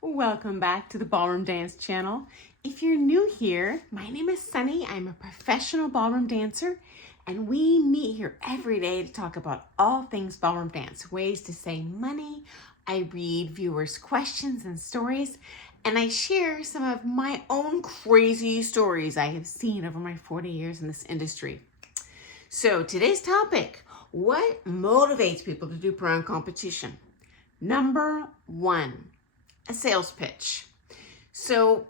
Welcome back to the Ballroom Dance channel. If you're new here, my name is Sunny. I'm a professional ballroom dancer, and we meet here every day to talk about all things ballroom dance, ways to save money. I read viewers' questions and stories, and I share some of my own crazy stories I have seen over my 40 years in this industry. So today's topic, what motivates people to do pro competition? Number one, a sales pitch. So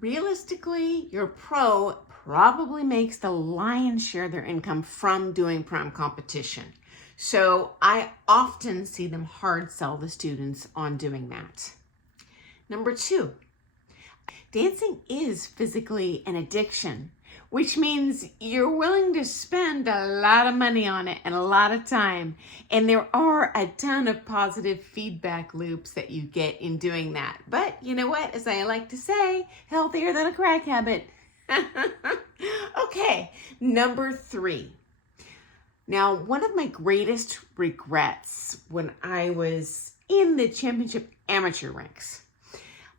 realistically, your pro probably makes the lion's share of their income from doing prom competition. So I often see them hard sell the students on doing that. Number two, dancing is physically an addiction, which means you're willing to spend a lot of money on it and a lot of time. And there are a ton of positive feedback loops that you get in doing that. But you know what? As I like to say, healthier than a crack habit. Okay, number three. Now, one of my greatest regrets when I was in the championship amateur ranks,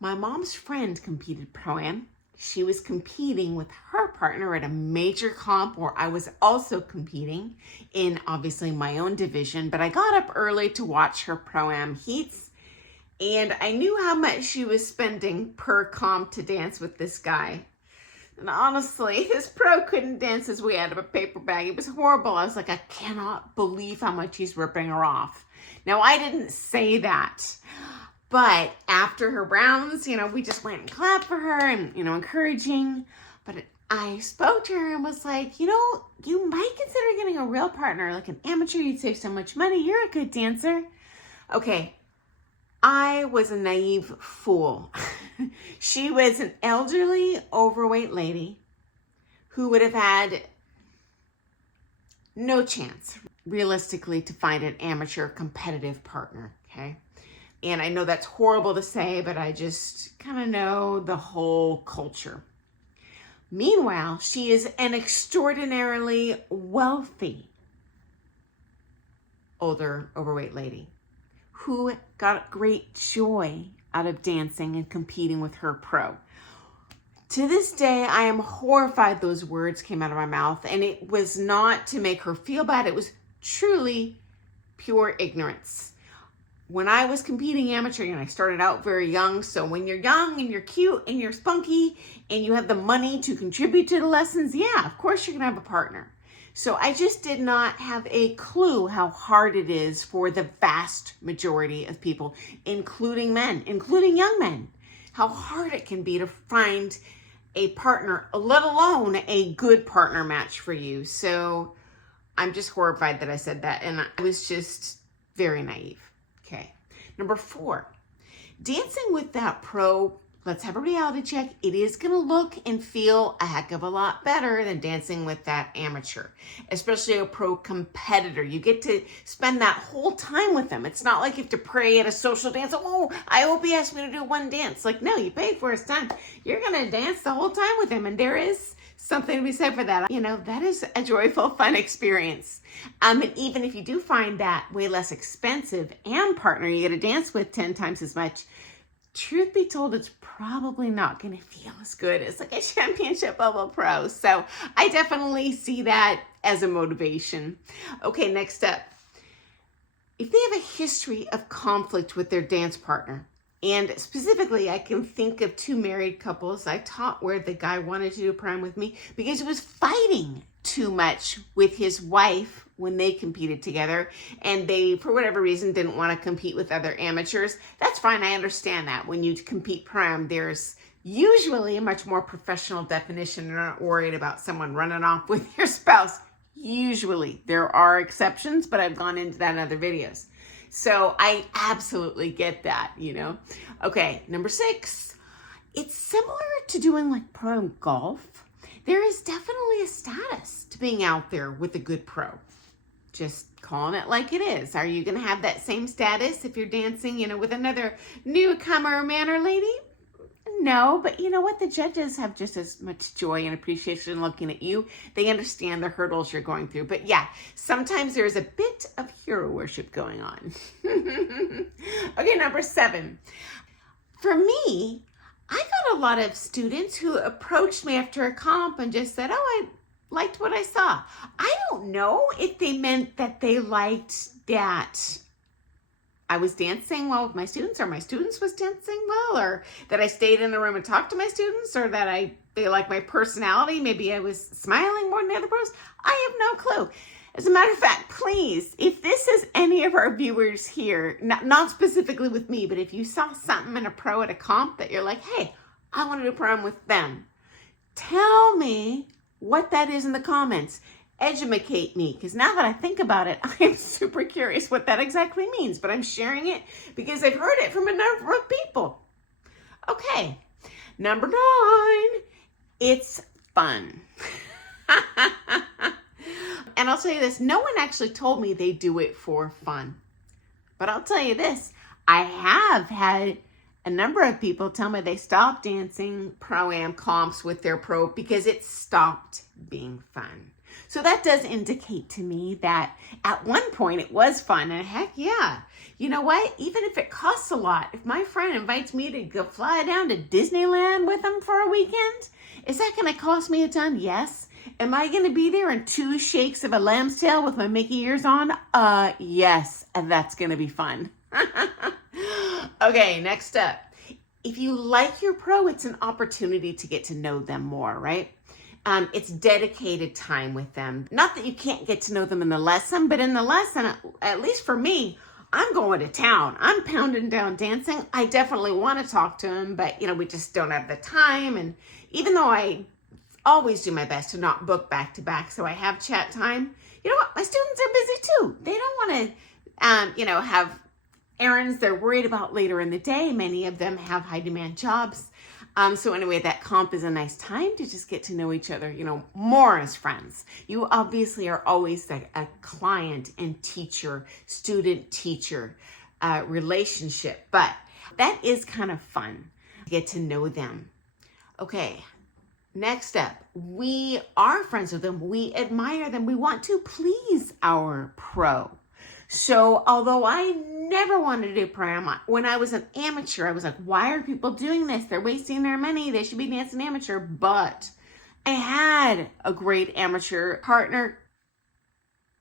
my mom's friend competed pro-am. She was competing with her partner at a major comp where I was also competing in obviously my own division, but I got up early to watch her pro-am heats, and I knew how much she was spending per comp to dance with this guy. And honestly, this pro couldn't dance his way out of a paper bag. It was horrible. I was like, I cannot believe how much he's ripping her off. Now, I didn't say that. But after her rounds, we just went and clapped for her and, encouraging. But I spoke to her and was like, you might consider getting a real partner, like an amateur. You'd save so much money. You're a good dancer. Okay, I was a naive fool. She was an elderly, overweight lady who would have had no chance, realistically, to find an amateur competitive partner, okay? And I know that's horrible to say, but I just kind of know the whole culture. Meanwhile, she is an extraordinarily wealthy, older, overweight lady who got great joy out of dancing and competing with her pro. To this day, I am horrified those words came out of my mouth, and it was not to make her feel bad. It was truly pure ignorance. When I was competing amateur, and I started out very young, so when you're young and you're cute and you're spunky and you have the money to contribute to the lessons, yeah, of course you're gonna have a partner. So I just did not have a clue how hard it is for the vast majority of people, including men, including young men, how hard it can be to find a partner, let alone a good partner match for you. So I'm just horrified that I said that, and I was just very naive. Okay, number four, dancing with that pro, let's have a reality check. It is going to look and feel a heck of a lot better than dancing with that amateur, especially a pro competitor. You get to spend that whole time with them. It's not like you have to pray at a social dance. Oh, I hope he asked me to do one dance. Like, no, you paid for his time. You're going to dance the whole time with him, and there is something to be said for that. That is a joyful, fun experience. And even if you do find that way less expensive and partner you get to dance with 10 times as much, truth be told, it's probably not going to feel as good as like a championship level pro. So I definitely see that as a motivation. Okay, next up. If they have a history of conflict with their dance partner, and specifically, I can think of two married couples I taught where the guy wanted to do prom with me because he was fighting too much with his wife when they competed together, and they, for whatever reason, didn't want to compete with other amateurs. That's fine. I understand that. When you compete prom, there's usually a much more professional definition. You're not worried about someone running off with your spouse. Usually. There are exceptions, but I've gone into that in other videos. So I absolutely get that, Okay, number six, it's similar to doing like pro golf. There is definitely a status to being out there with a good pro. Just calling it like it is. Are you going to have that same status if you're dancing, with another newcomer man or lady? No, but you know what? The judges have just as much joy and appreciation looking at you. They understand the hurdles you're going through. But yeah, sometimes there's a bit of hero worship going on. Okay, number 7. For me, me, I got a lot of students who approached me after a comp and just said, oh, I liked what I saw. I don't know if they meant that they liked that I was dancing well with my students, or my students was dancing well, or that I stayed in the room and talked to my students, or that they like my personality. Maybe I was smiling more than the other pros. I have no clue. As a matter of fact, please, if this is any of our viewers here, not specifically with me, but if you saw something in a pro at a comp that you're like, hey, I want to do a prom with them, tell me what that is in the comments. Educate me, because now that I think about it, I am super curious what that exactly means, but I'm sharing it because I've heard it from a number of people. Okay, number 9, it's fun. And I'll tell you this, no one actually told me they do it for fun. But I'll tell you this, I have had a number of people tell me they stopped dancing pro-am comps with their pro because it stopped being fun. So that does indicate to me that at one point it was fun, and heck yeah. You know what? Even if it costs a lot, if my friend invites me to go fly down to Disneyland with them for a weekend, is that going to cost me a ton? Yes. Am I going to be there in 2 shakes of a lamb's tail with my Mickey ears on? Yes, and that's going to be fun. Okay, next up. If you like your pro, it's an opportunity to get to know them more, right? It's dedicated time with them. Not that you can't get to know them in the lesson, but in the lesson, at least for me, I'm going to town. I'm pounding down dancing. I definitely want to talk to them, but we just don't have the time. And even though I always do my best to not book back to back, so I have chat time, you know what? My students are busy too. They don't want to, have errands they're worried about later in the day. Many of them have high demand jobs. So anyway, that comp is a nice time to just get to know each other, more as friends. You obviously are always a client and teacher, student-teacher relationship, but that is kind of fun to get to know them. Okay, next up, we are friends with them. We admire them. We want to please our pro. So although I never wanted to do prom, when I was an amateur, I was like, why are people doing this? They're wasting their money. They should be dancing amateur. But I had a great amateur partner.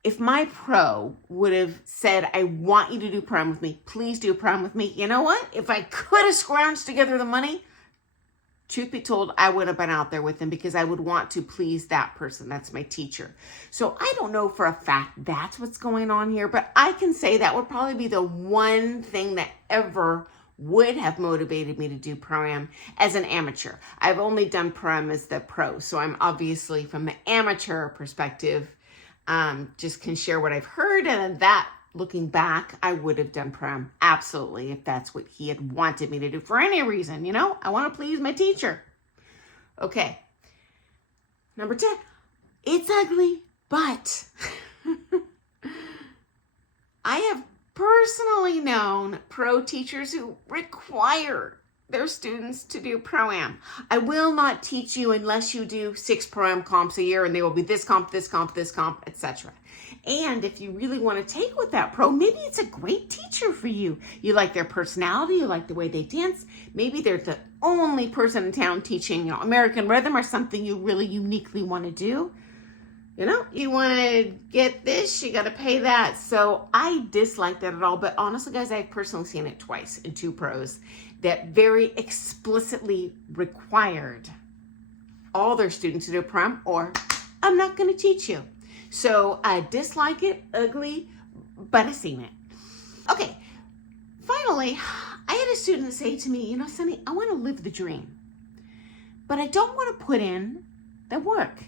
If my pro would have said, I want you to do prom with me, please do prom with me. You know what? If I could have scrounged together the money, truth be told, I would have been out there with them because I would want to please that person. That's my teacher. So I don't know for a fact that's what's going on here, but I can say that would probably be the one thing that ever would have motivated me to do pro-am as an amateur. I've only done pro-am as the pro, so I'm obviously from the amateur perspective, just can share what I've heard, and that looking back, I would have done prom, absolutely, if that's what he had wanted me to do for any reason. I want to please my teacher. Okay. Number 10, it's ugly, but I have personally known pro teachers who require their students to do pro-am. I will not teach you unless you do 6 pro-am comps a year, and they will be this comp, this comp, this comp, etc. And if you really want to take with that pro, maybe it's a great teacher for you. You like their personality, you like the way they dance. Maybe they're the only person in town teaching, American rhythm or something you really uniquely want to do. You want to get this, you got to pay that. So I dislike that at all. But honestly, guys, I've personally seen it twice in 2 pros that very explicitly required all their students to do prom, or I'm not going to teach you. So I dislike it, ugly, but I've seen it. Okay, finally, I had a student say to me, Sunny, I want to live the dream, but I don't want to put in the work.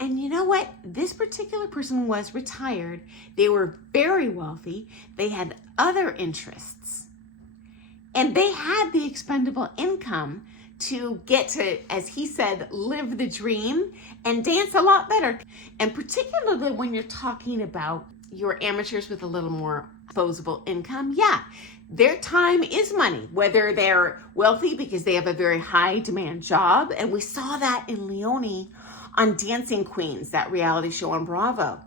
And you know what? This particular person was retired. They were very wealthy. They had other interests. And they had the expendable income to get to, as he said, live the dream and dance a lot better. And particularly when you're talking about your amateurs with a little more disposable income, yeah, their time is money, whether they're wealthy because they have a very high demand job. And we saw that in Leone on Dancing Queens, that reality show on Bravo.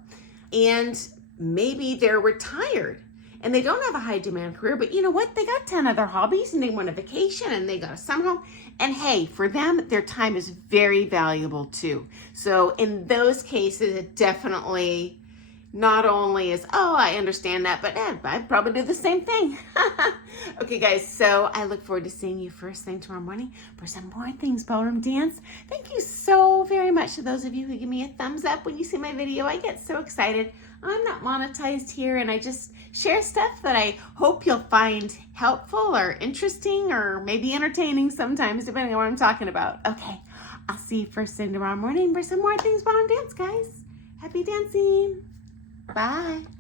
And maybe they're retired and they don't have a high demand career, but you know what? They got 10 other hobbies and they want a vacation and they got a summer home. And hey, for them, their time is very valuable too. So in those cases, it definitely not only is, oh, I understand that, but I'd probably do the same thing. Okay, guys, so I look forward to seeing you first thing tomorrow morning for some more things ballroom dance. Thank you so very much to those of you who give me a thumbs up when you see my video. I get so excited. I'm not monetized here, and I just share stuff that I hope you'll find helpful or interesting or maybe entertaining sometimes, depending on what I'm talking about. Okay, I'll see you first thing tomorrow morning for some more things ballroom dance, guys. Happy dancing. Bye.